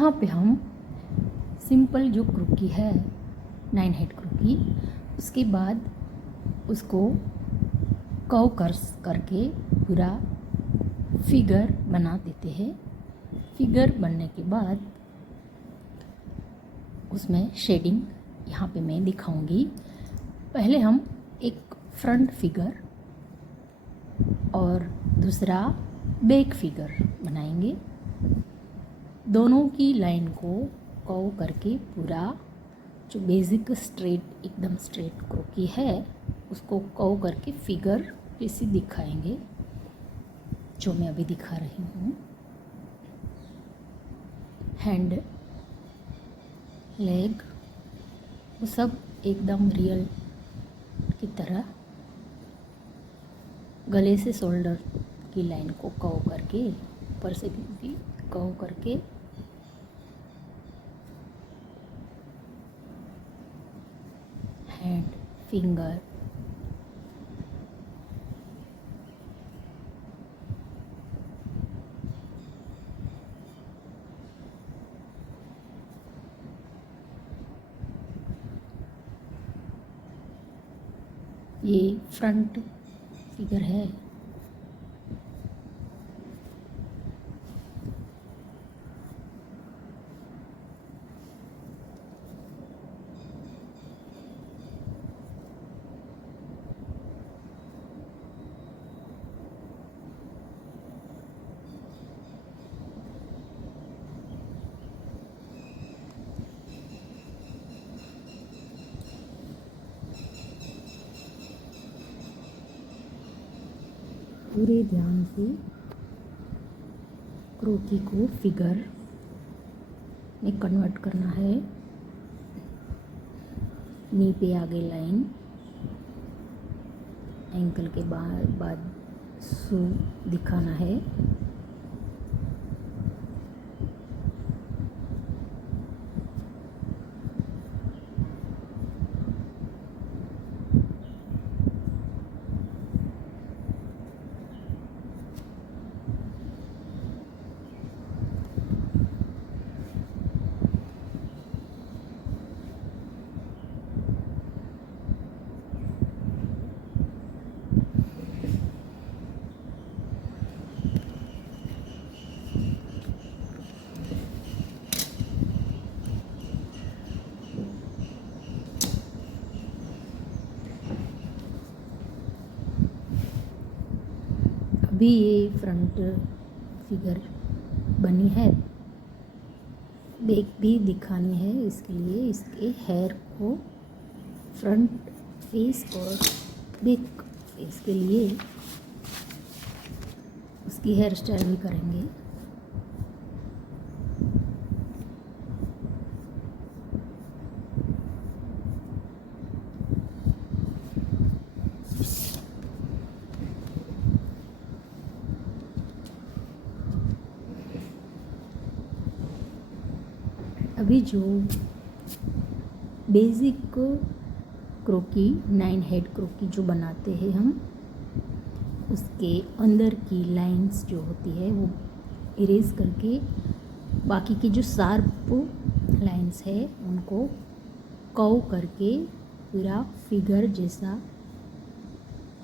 यहाँ पे हम सिंपल जो क्रोकी है 9 हेड क्रोकी, उसके बाद उसको कर्व करके पूरा फिगर बना देते हैं। फिगर बनने के बाद उसमें शेडिंग यहाँ पे मैं दिखाऊंगी। पहले हम एक फ्रंट फिगर और दूसरा बैक फिगर बनाएंगे। दोनों की लाइन को कर्व करके पूरा जो बेसिक स्ट्रेट एकदम स्ट्रेट क्रोकी है उसको कर्व करके फिगर जैसे दिखाएंगे, जो मैं अभी दिखा रही हूँ। हैंड, लेग, वो सब एकदम रियल की तरह गले से शोल्डर की लाइन को कर्व करके ऊपर से भी कर्व करके हैंड, फिंगर, ये फ्रंट फिगर है। पूरे ध्यान से क्रोकी को फिगर में कन्वर्ट करना है। नी पे आगे लाइन, एंकल के बाद सू दिखाना है। अभी ये फ्रंट फिगर बनी है, बैक भी दिखानी है। इसके लिए इसके हेयर को फ्रंट फेस और बैक फेस के लिए उसकी हेयर स्टाइल भी करेंगे। अभी जो बेसिक क्रोकी 9 हेड क्रोकी जो बनाते हैं हम, उसके अंदर की लाइंस जो होती है वो इरेज करके बाकी की जो शार्प लाइंस है उनको कर्व करके पूरा फिगर जैसा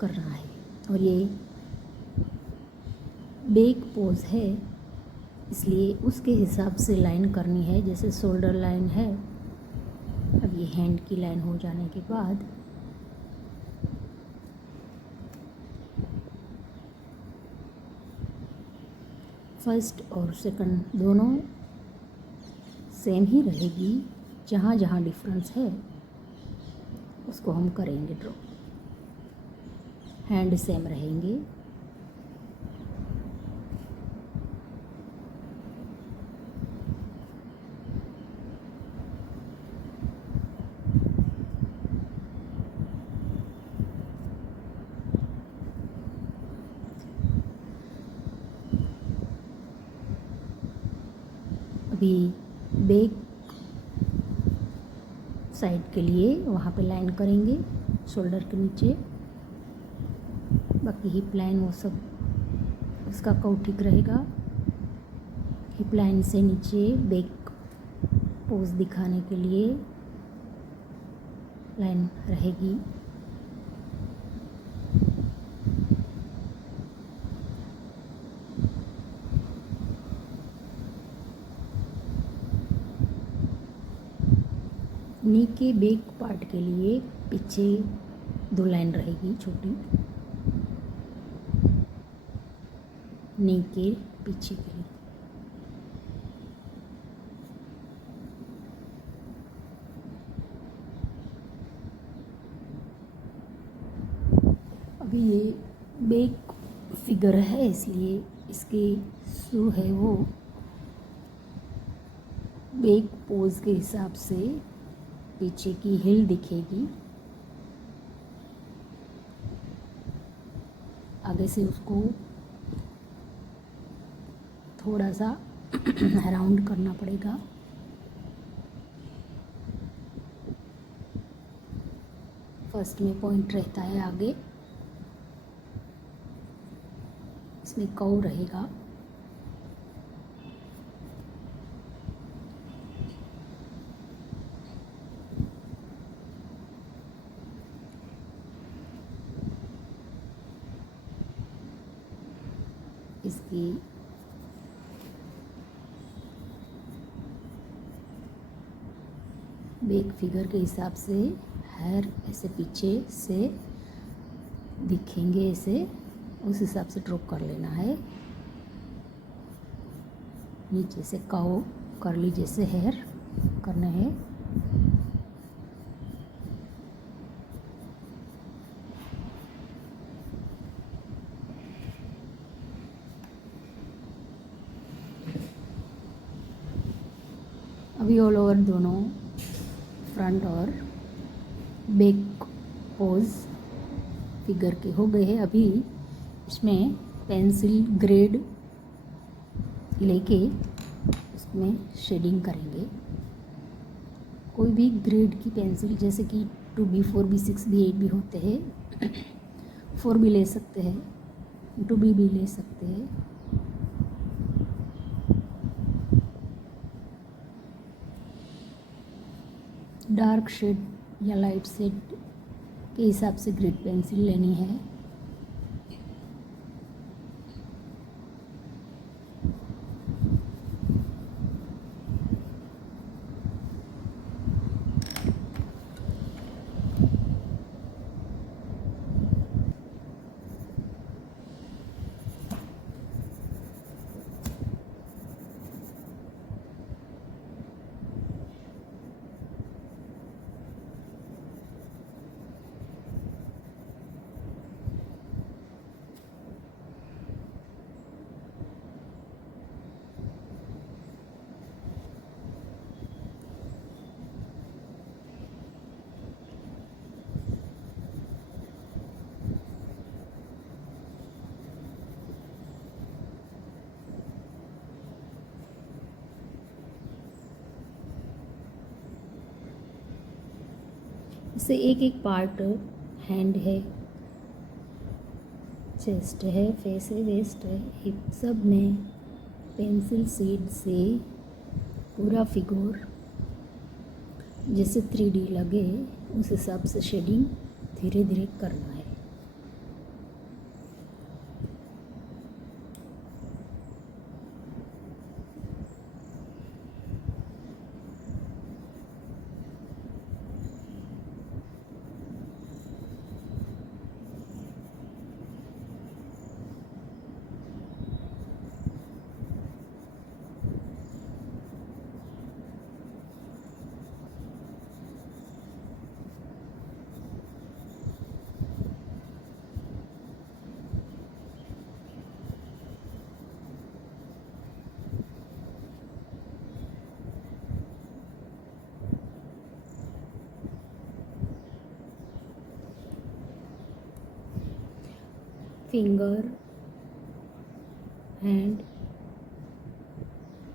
करना है। और ये बैक पोज है, इसलिए उसके हिसाब से लाइन करनी है। जैसे शोल्डर लाइन है, अब ये हैंड की लाइन हो जाने के बाद फर्स्ट और सेकंड दोनों सेम ही रहेगी। जहाँ जहाँ डिफरेंस है उसको हम करेंगे ड्रॉ। हैंड सेम रहेंगे। अभी बैक साइड के लिए वहाँ पे लाइन करेंगे शोल्डर के नीचे। बाकी हिप लाइन वो सब उसका कर्व ठीक रहेगा। हिप लाइन से नीचे बैक पोज दिखाने के लिए लाइन रहेगी। नी के बैक पार्ट के लिए पीछे 2 लाइन रहेगी छोटी, नी के पीछे के लिए। अभी ये बैक फिगर है, इसलिए इसके शू है वो बैक पोज के हिसाब से पीछे की हिल दिखेगी। आगे से उसको थोड़ा सा राउंड करना पड़ेगा। फर्स्ट में पॉइंट रहता है आगे, इसमें कर्व रहेगा। इसकी बैक फिगर के हिसाब से हेयर ऐसे पीछे से दिखेंगे, ऐसे उस हिसाब से ड्रॉ कर लेना है। नीचे से कर्व कर्ली जैसे हेयर करना है। अभी ऑल ओवर दोनों फ्रंट और बैक पोज फिगर के हो गए हैं। अभी इसमें पेंसिल ग्रेड लेके उसमें शेडिंग करेंगे। कोई भी ग्रेड की पेंसिल, जैसे कि 2B 4B 6B 8B होते हैं, 4B ले सकते हैं, 2B भी ले सकते हैं। डार्क शेड या लाइट शेड के हिसाब से ग्रेड पेंसिल लेनी है। इससे एक एक पार्ट, हैंड है, चेस्ट है, फेस है, वेस्ट है, हिप, सब में पेंसिल शेड से पूरा फिगर जैसे 3D लगे उस हिसाब से शेडिंग धीरे धीरे करना है। फिंगर, हैंड,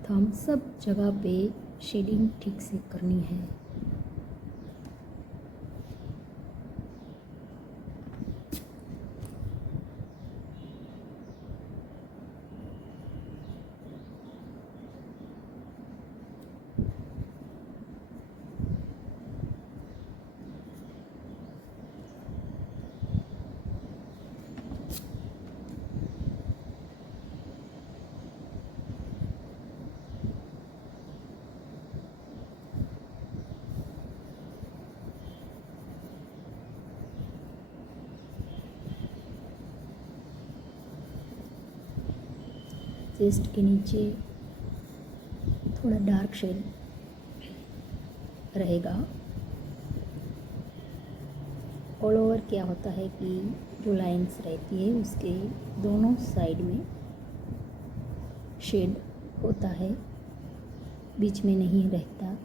थंब, सब जगह पे शेडिंग ठीक से करनी है। फेस्ट के नीचे थोड़ा डार्क शेड रहेगा। ऑल ओवर क्या होता है कि जो लाइंस रहती है उसके दोनों साइड में शेड होता है, बीच में नहीं रहता।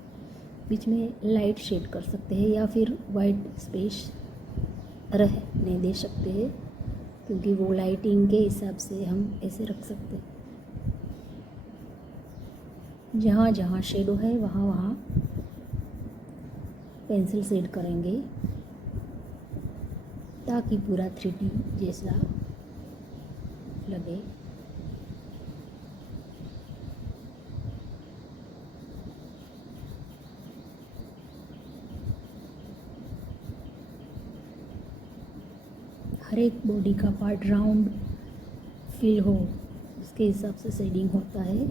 बीच में लाइट शेड कर सकते हैं या फिर वाइट स्पेस रहने दे सकते हैं, क्योंकि वो लाइटिंग के हिसाब से हम ऐसे रख सकते हैं। जहाँ जहाँ शेडो है वहाँ वहाँ पेंसिल शेड करेंगे ताकि पूरा 3D जैसा लगे। हर एक बॉडी का पार्ट राउंड फील हो उसके हिसाब से शेडिंग होता है।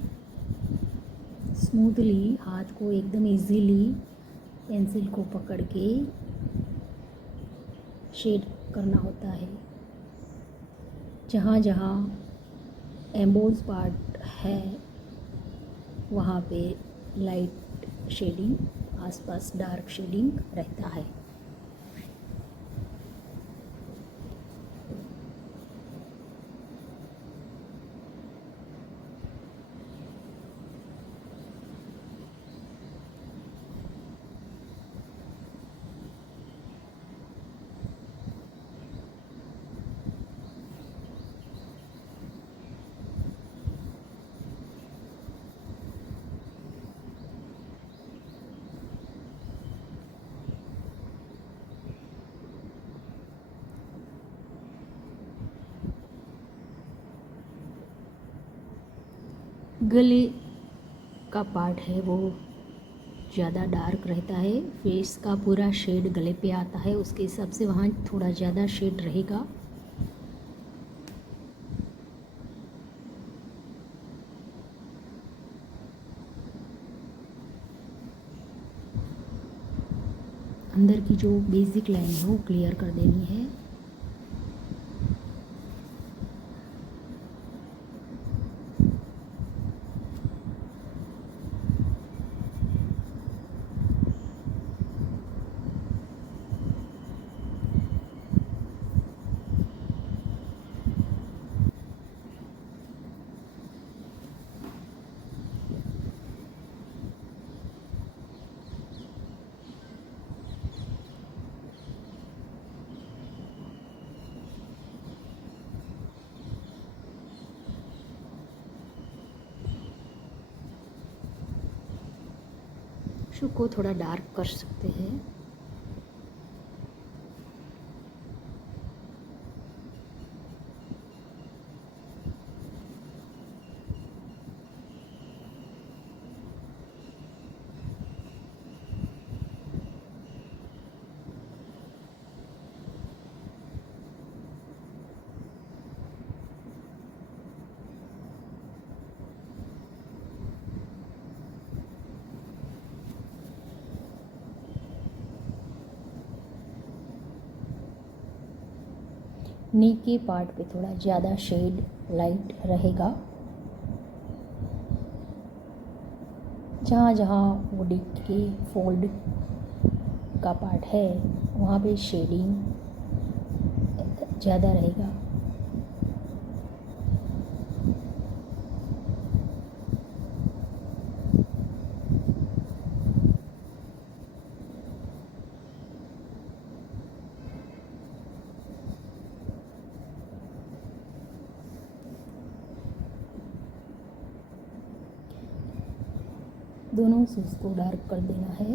स्मूथली हाथ को एकदम इजीली पेंसिल को पकड़ के शेड करना होता है। जहाँ जहाँ एम्बोज पार्ट है वहाँ पे लाइट शेडिंग, आसपास डार्क शेडिंग रहता है। गले का पार्ट है वो ज़्यादा डार्क रहता है, फेस का पूरा शेड गले पे आता है, उसके हिसाब से वहाँ थोड़ा ज़्यादा शेड रहेगा। अंदर की जो बेसिक लाइन है वो क्लियर कर देनी है। शू को थोड़ा डार्क कर सकते हैं। नी के पार्ट पे थोड़ा ज़्यादा शेड लाइट रहेगा। जहाँ जहाँ बॉडी के फोल्ड का पार्ट है वहाँ पे शेडिंग ज़्यादा रहेगा। दोनों से इसको डार्क कर देना है।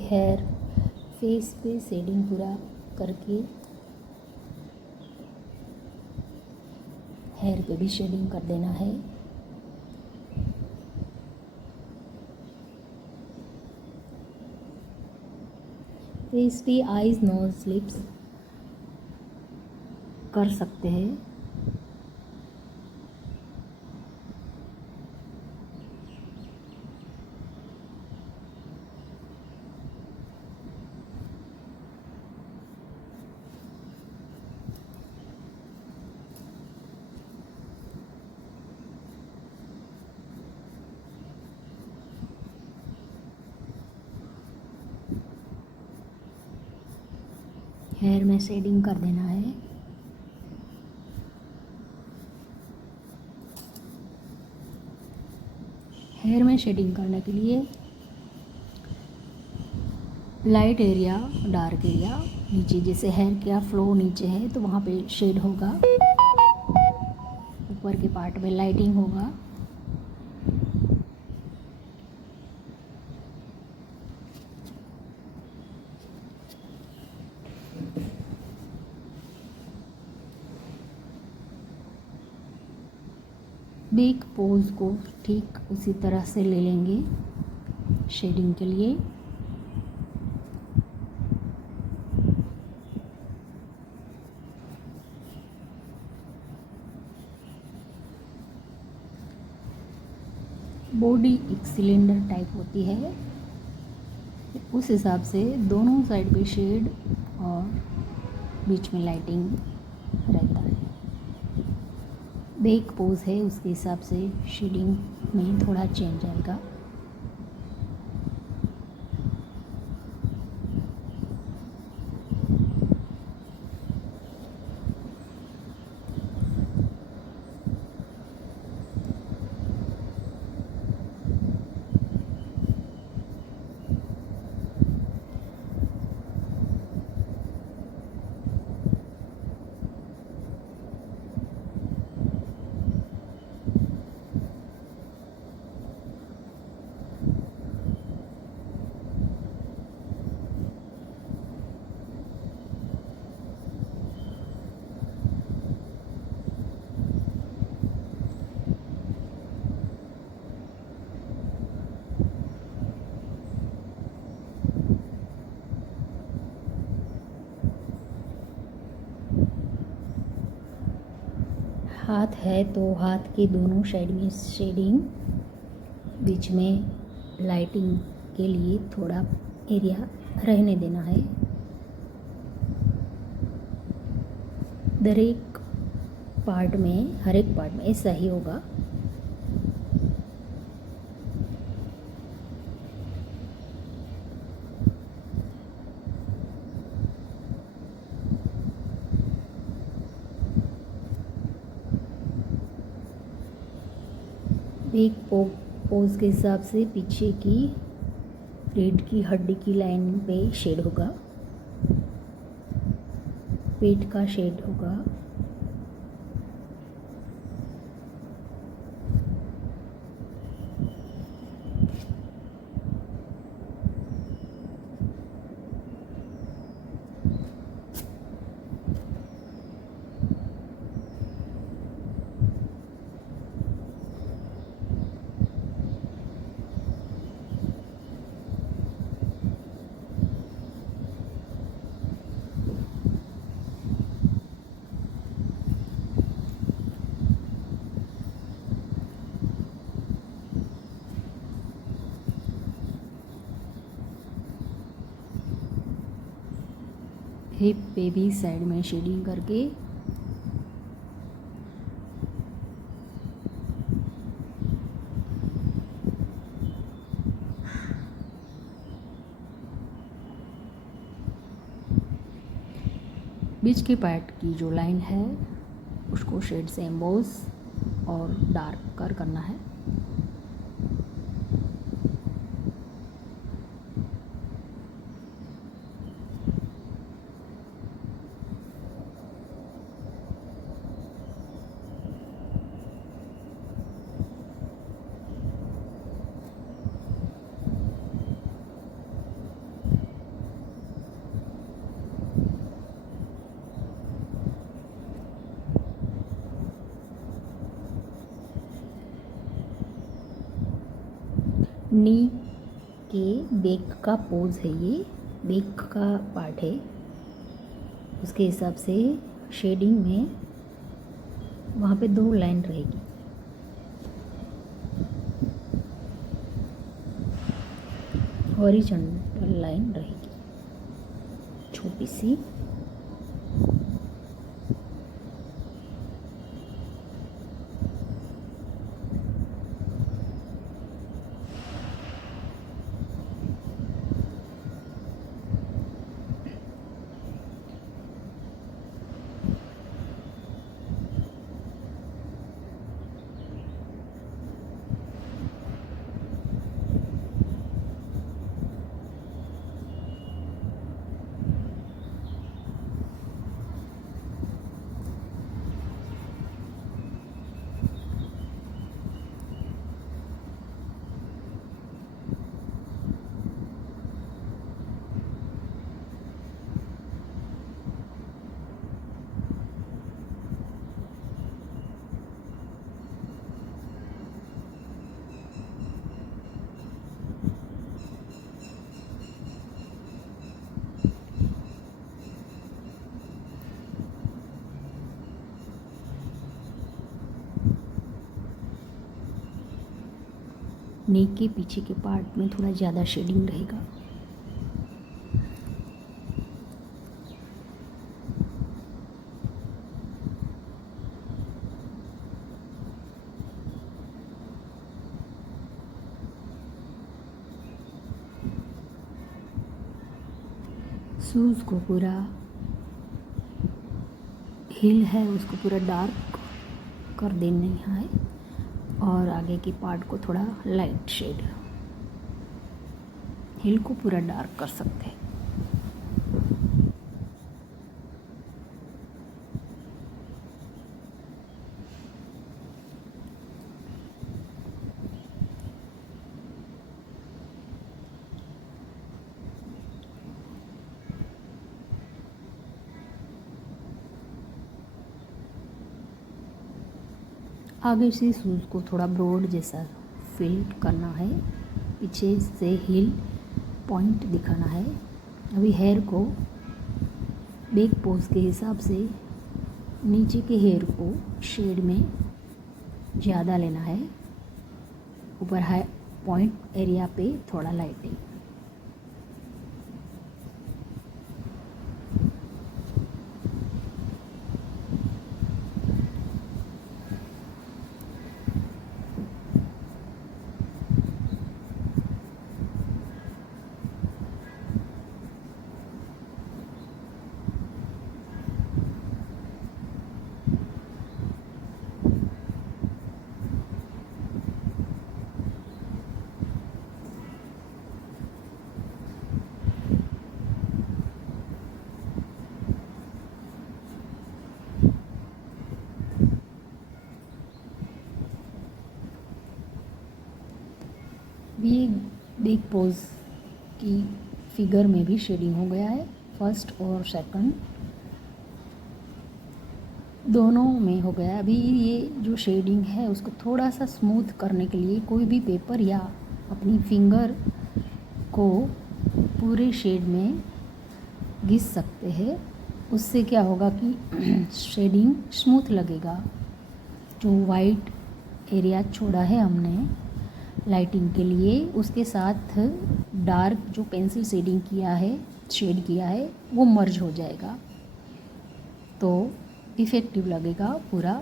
हेयर फेस पे शेडिंग पूरा करके हेयर पे भी शेडिंग कर देना है। फेस पे आईज, नोज, लिप्स कर सकते हैं। हेयर में शेडिंग कर देना है। हेयर में शेडिंग करने के लिए लाइट एरिया, डार्क एरिया, नीचे जैसे हेयर का फ्लो नीचे है तो वहाँ पे शेड होगा, ऊपर के पार्ट में लाइटिंग होगा। बेक पोज को ठीक उसी तरह से ले लेंगे शेडिंग के लिए। बॉडी एक सिलेंडर टाइप होती है, उस हिसाब से दोनों साइड पे शेड और बीच में लाइटिंग रहता है। बेक पोज है उसके हिसाब से शेडिंग में थोड़ा चेंज आएगा। हाथ है तो हाथ के दोनों साइड में शेडिंग, बीच में लाइटिंग के लिए थोड़ा एरिया रहने देना है। हर एक पार्ट में ऐसा ही होगा। एक पोज के हिसाब से पीछे की रीढ़ की हड्डी की लाइन पे शेड होगा, पेट का शेड होगा, हिप पे भी साइड में शेडिंग करके बीच के पार्ट की जो लाइन है उसको शेड से एम्बोस और डार्क करना है। नी के बेक का पोज है, ये बेक का पार्ट है, उसके हिसाब से शेडिंग में वहाँ पे 2 लाइन रहेगी। हॉरिजॉन्टल लाइन रहेगी छोटी सी। नेक के पीछे के पार्ट में थोड़ा ज़्यादा शेडिंग रहेगा। शूज़ को पूरा हिल है उसको पूरा डार्क कर देना है और आगे के पार्ट को थोड़ा लाइट शेड। हिल को पूरा डार्क कर सकते हैं। आगे से शूज़ को थोड़ा ब्रॉड जैसा फिल करना है, पीछे से हिल पॉइंट दिखाना है। अभी हेयर को बैक पोज के हिसाब से नीचे के हेयर को शेड में ज़्यादा लेना है, ऊपर हाई पॉइंट एरिया पे थोड़ा लाइटिंग। भी बैक पोज की फिगर में भी शेडिंग हो गया है, फर्स्ट और सेकंड दोनों में हो गया। अभी ये जो शेडिंग है उसको थोड़ा सा स्मूथ करने के लिए कोई भी पेपर या अपनी फिंगर को पूरे शेड में घिस सकते हैं। उससे क्या होगा कि शेडिंग स्मूथ लगेगा। जो वाइट एरिया छोड़ा है हमने लाइटिंग के लिए, उसके साथ डार्क जो पेंसिल शेड किया है वो मर्ज हो जाएगा, तो इफ़ेक्टिव लगेगा, पूरा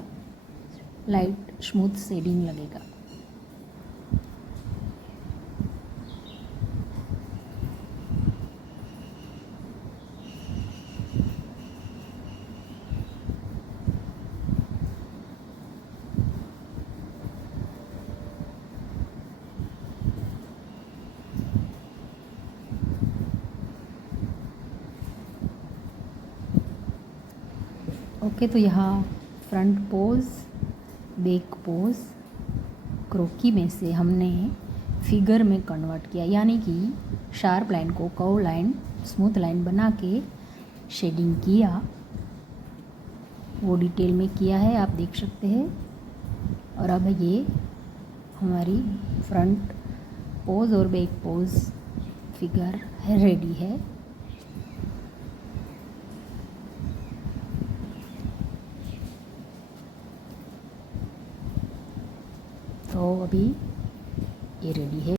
लाइट स्मूथ शेडिंग लगेगा। ओके, तो यहाँ फ्रंट पोज, बैक पोज, क्रोकी में से हमने फिगर में कन्वर्ट किया, यानी कि शार्प लाइन को कर्व लाइन, स्मूथ लाइन बना के शेडिंग किया। वो डिटेल में किया है, आप देख सकते हैं। और अब ये हमारी फ्रंट पोज और बैक पोज फिगर रेडी है। तो अभी ये रेडी है।